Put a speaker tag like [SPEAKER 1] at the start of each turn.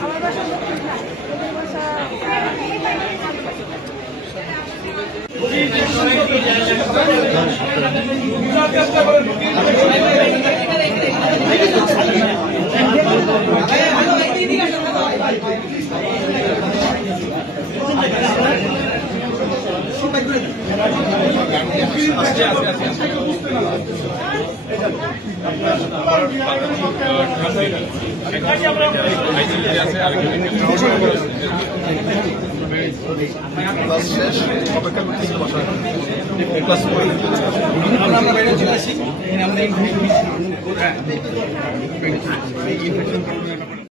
[SPEAKER 1] আমার বাসা
[SPEAKER 2] অপেক্ষা করতেছি বাসায় ক্লাস
[SPEAKER 3] আমরা আমরা বাইরে চলে আসি ইনফরমেশন